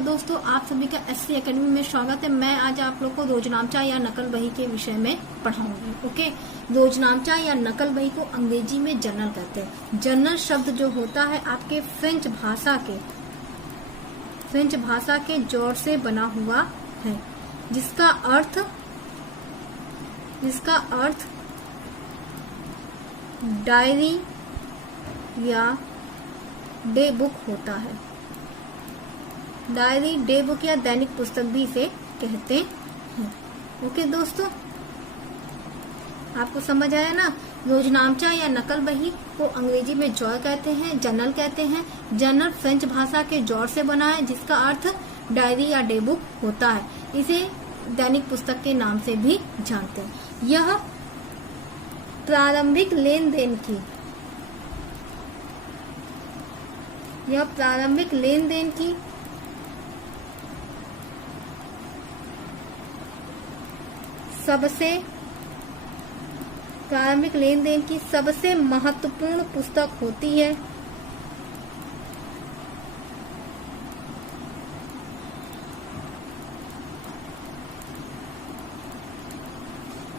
दोस्तों, आप सभी का एससी एकेडमी में स्वागत है। मैं आज आप लोग को रोजनामचा या नकल बही के विषय में पढ़ाऊंगी। ओके, रोजनामचा या नकल बही को अंग्रेजी में जर्नल कहते हैं। जर्नल शब्द जो होता है आपके फ्रेंच भाषा के जोड़ से बना हुआ है, जिसका अर्थ डायरी या डे बुक होता है। डायरी, डे बुक या दैनिक पुस्तक भी इसे कहते हैं। ओके दोस्तों, आपको समझ आया ना। रोजनामचा या नकल बही को अंग्रेजी में जॉय कहते हैं, जर्नल कहते हैं। जर्नल फ्रेंच भाषा के जोड़ से बना है, जिसका अर्थ डायरी या डे बुक होता है। इसे दैनिक पुस्तक के नाम से भी जानते हैं। यह प्रारंभिक लेन देन की सबसे महत्वपूर्ण पुस्तक होती है।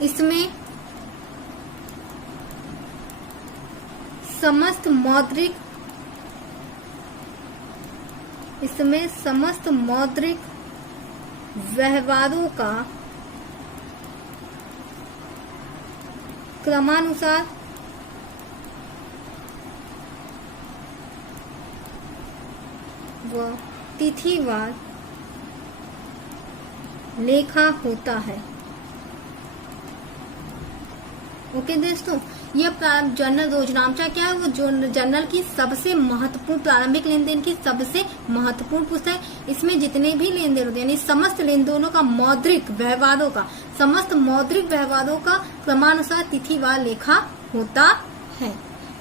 इसमें समस्त मौद्रिक व्यवहारों का क्रमानुसार व तिथिवार लेखा होता है। ओके दोस्तों, यह जर्नल रोजनामचा क्या है? वो जर्नल की सबसे महत्वपूर्ण, प्रारंभिक लेन देन की सबसे महत्वपूर्ण पुस्तक है। इसमें जितने भी लेन देन होते हैं, यानी समस्त लेन देनों का समस्त मौद्रिक व्यवहारों का क्रमानुसार तिथिवार लेखा होता है।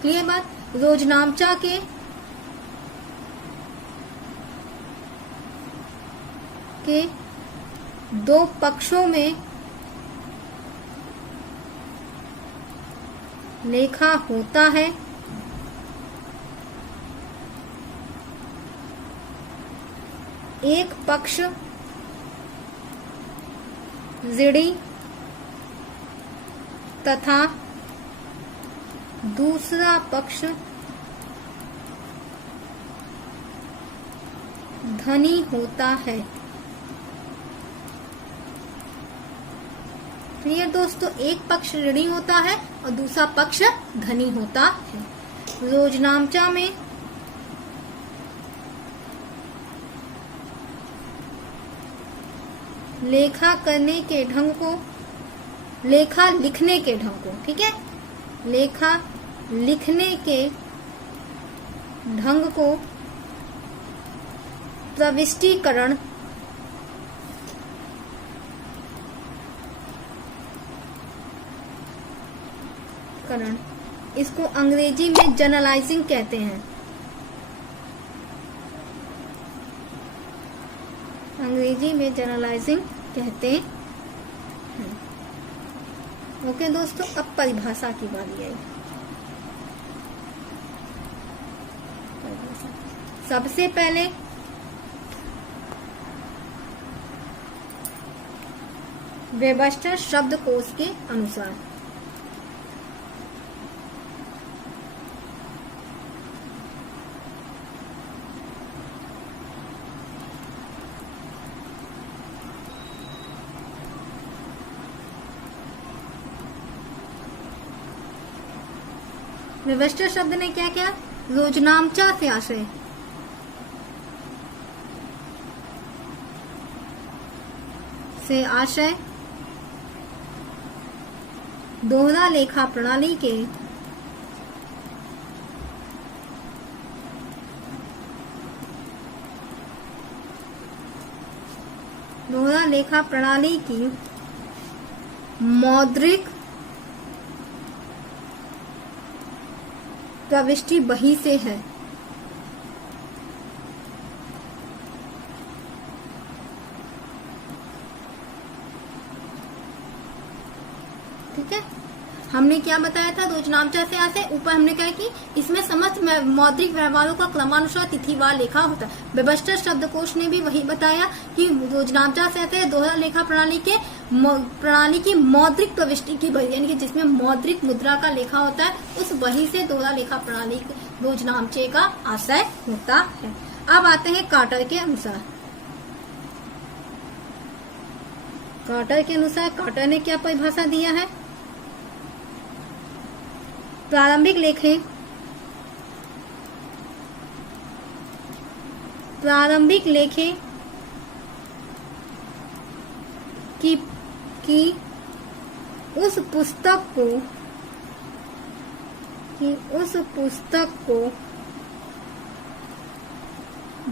क्लियर बात। रोजनामचा के दो पक्षों में लेखा होता है। एक पक्ष ऋणी तथा दूसरा पक्ष धनी होता है। क्लियर दोस्तों, एक पक्ष ऋणी होता है और दूसरा पक्ष धनी होता है। रोजनामचा में लेखा लिखने के ढंग को, ठीक है, लेखा लिखने के ढंग को प्रविष्टिकरण इसको अंग्रेजी में जर्नलाइजिंग कहते हैं। ओके दोस्तों, अब परिभाषा की बारी आई। सबसे पहले वेबस्टर शब्दकोश के अनुसार वेबस्टर शब्द ने क्या किया? रोजनामचा से आशय दोहरा लेखा प्रणाली के की मौद्रिक प्रविष्टि बही से है। ठीक है, हमने क्या बताया था योजनामचा से आते ऊपर हमने कहा कि इसमें समस्त मौद्रिक व्यवहारों का क्रमानुसार तिथिवार लेखा होता है। वेबस्टर शब्दकोश ने भी वही बताया कि योजनामचा से आते दोहरा लेखा प्रणाली की मौद्रिक प्रविष्टि की बही, यानी कि जिसमें मौद्रिक मुद्रा का लेखा होता है, उस बही से दोहरा लेखा प्रणाली योजनामचे का आशय होता है। अब आते हैं कार्टर के अनुसार। कार्टर के अनुसार कार्टर ने क्या परिभाषा दिया है? प्रारंभिक लेखे की उस पुस्तक को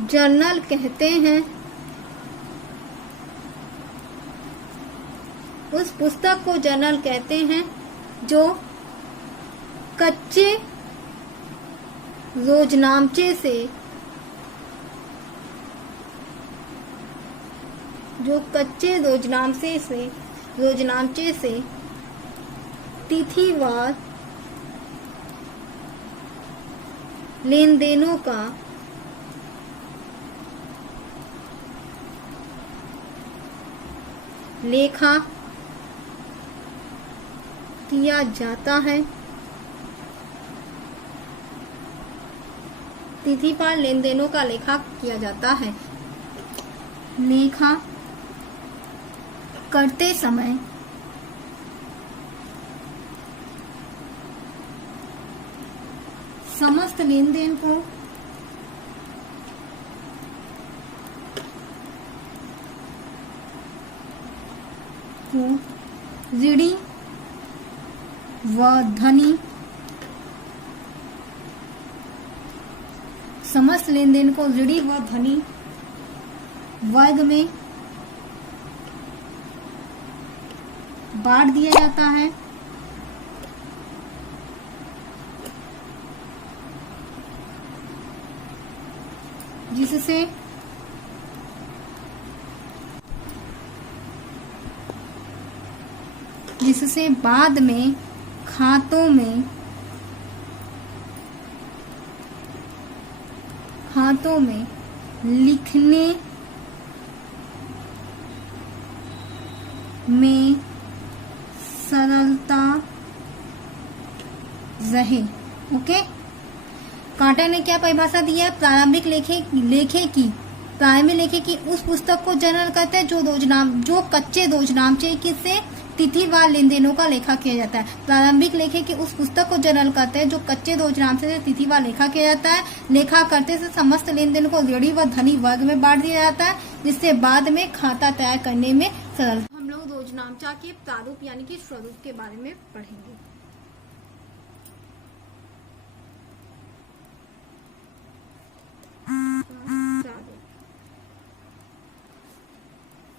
जर्नल कहते हैं। उस पुस्तक को जर्नल कहते हैं जो कच्चे योजनामचे से तिथिवार लेन देनों का लेखा किया जाता है। तिथिवार लेन देनों का लेखा किया जाता है। लेखा करते समय समस्त लेन देन को ऋणी व धनी, समस्त लेन देन को ऋणी व धनी वर्ग में बांट दिया जाता है। जिससे बाद में खातों में लिखने में सरलता रहे। ओके, कार्टर ने क्या परिभाषा दी है? प्रारंभिक लेखे की उस पुस्तक को जर्नल कहते हैं जो कच्चे योजनामचे से तिथिवार लेन देनों का लेखा किया जाता है। प्रारंभिक लेखे की उस पुस्तक को जर्नल कहते हैं जो कच्चे योजनामचे से तिथिवार लेखा किया जाता है। लेखा करते से समस्त लेन देन को ऋणी व धनी वर्ग में बांट दिया जाता है, जिससे बाद में खाता तैयार करने में सरल। हम लोग योजनामचा के प्रारूप यानी कि स्वरूप के बारे में पढ़ेंगे।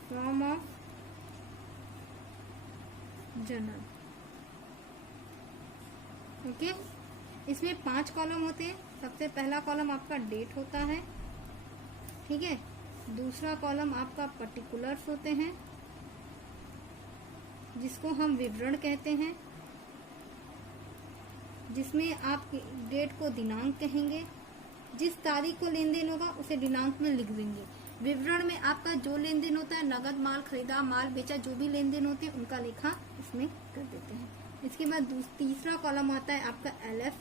Form of journal. ओके, इसमें 5 कॉलम होते हैं। सबसे पहला कॉलम आपका डेट होता है, ठीक है। दूसरा कॉलम आपका पर्टिकुलर्स होते हैं, जिसको हम विवरण कहते हैं, जिसमें आप डेट को दिनांक कहेंगे। जिस तारीख को लेन देन होगा उसे दिनांक में लिख देंगे। विवरण में आपका जो लेन देन होता है, नगद माल खरीदा, माल बेचा, जो भी लेन देन होते हैं उनका लेखा इसमें कर देते हैं। इसके बाद तीसरा कॉलम आता है आपका एलएफ।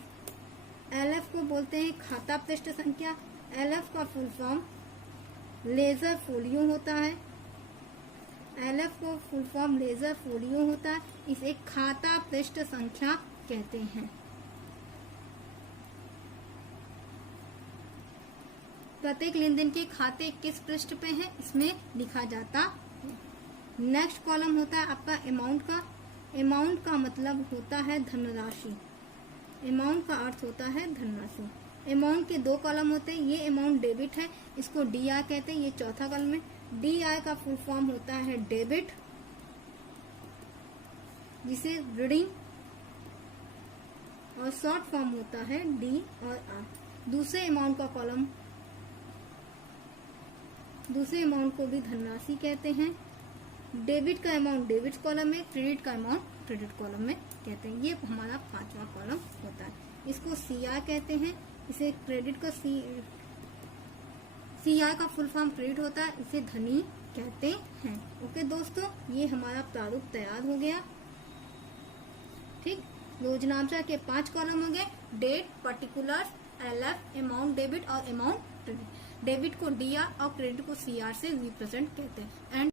एलएफ को बोलते हैं खाता पृष्ठ संख्या। एलएफ का फुल फॉर्म लेजर फोलियो होता है। एलएफ को फुल फॉर्म लेजर फोलियो होता है। इसे खाता पृष्ठ संख्या कहते हैं। प्रत्येक लेन देन के खाते किस पृष्ठ पे है इसमें लिखा जाता है। नेक्स्ट कॉलम होता है आपका अमाउंट का। अमाउंट का मतलब होता है धनराशि। अमाउंट का अर्थ होता है धनराशि। अमाउंट के 2 कॉलम होते हैं। ये अमाउंट डेबिट है, इसको डीआर कहते हैं। ये चौथा कॉलम है। डीआर का फुल फॉर्म होता है डेबिट, जिसे ऋणी, और शॉर्ट फॉर्म होता है डी और आर। दूसरे अमाउंट को भी धनराशि कहते हैं। डेबिट का अमाउंट डेबिट कॉलम में, क्रेडिट का अमाउंट क्रेडिट कॉलम में कहते हैं। ये हमारा 5वां कॉलम होता है। इसको CR कहते हैं। इसे क्रेडिट का CR का फुल फॉर्म क्रेडिट होता है। इसे धनी कहते हैं। ओके दोस्तों, ये हमारा प्रारूप तैयार हो गया। ठीक, योजनांचा के 5 कॉलम हो गए। Date, particulars, LF, amount debit और अमाउंट क्रेडिट। डेबिट को DR और क्रेडिट को CR से रिप्रेजेंट कहते हैं। एंड